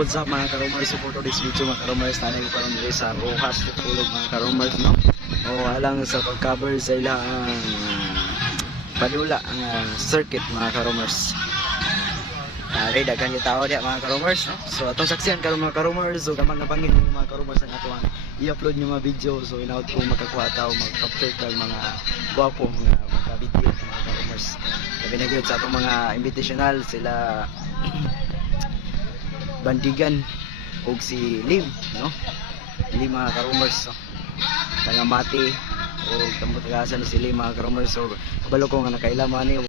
what's up mga karomers? Support to this video mga karomers. Tanay ko karon diri sa Rojas Tulog mga karomers, no? O alang sa pag-cover sa ilang padula ang circuit mga karomers. Ari daghang tao diya mga karomers, no? So atong saksihan karon mga karomers, so gamang napangin mga karomers ang atong i-upload yung mga video. So inaot ko makakuha tao mag-capture kag mga gwapo nga makabidyo mga karomers. Sabi na gyud sa atong mga invitational sila Bandigan ug si Lim, no? Lim mga karomers, no? Taga Mati o tambot tagasan si Lim mga karomers. So kabalo ko nga nakailaman ni